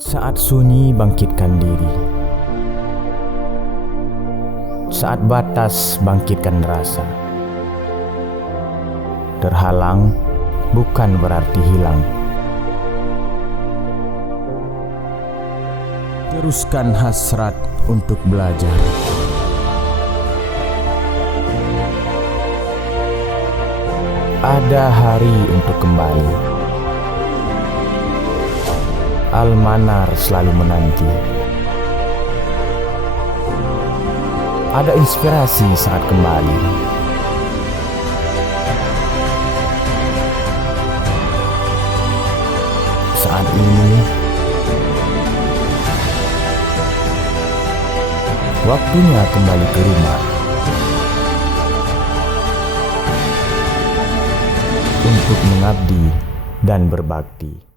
Saat sunyi bangkitkan diri, saat batas bangkitkan rasa. Terhalang bukan berarti hilang. Teruskan hasrat untuk belajar. Ada hari untuk kembali. Almanar selalu menanti. Ada inspirasi saat kembali. Saat ini, waktunya kembali ke rumah untuk mengabdi dan berbakti.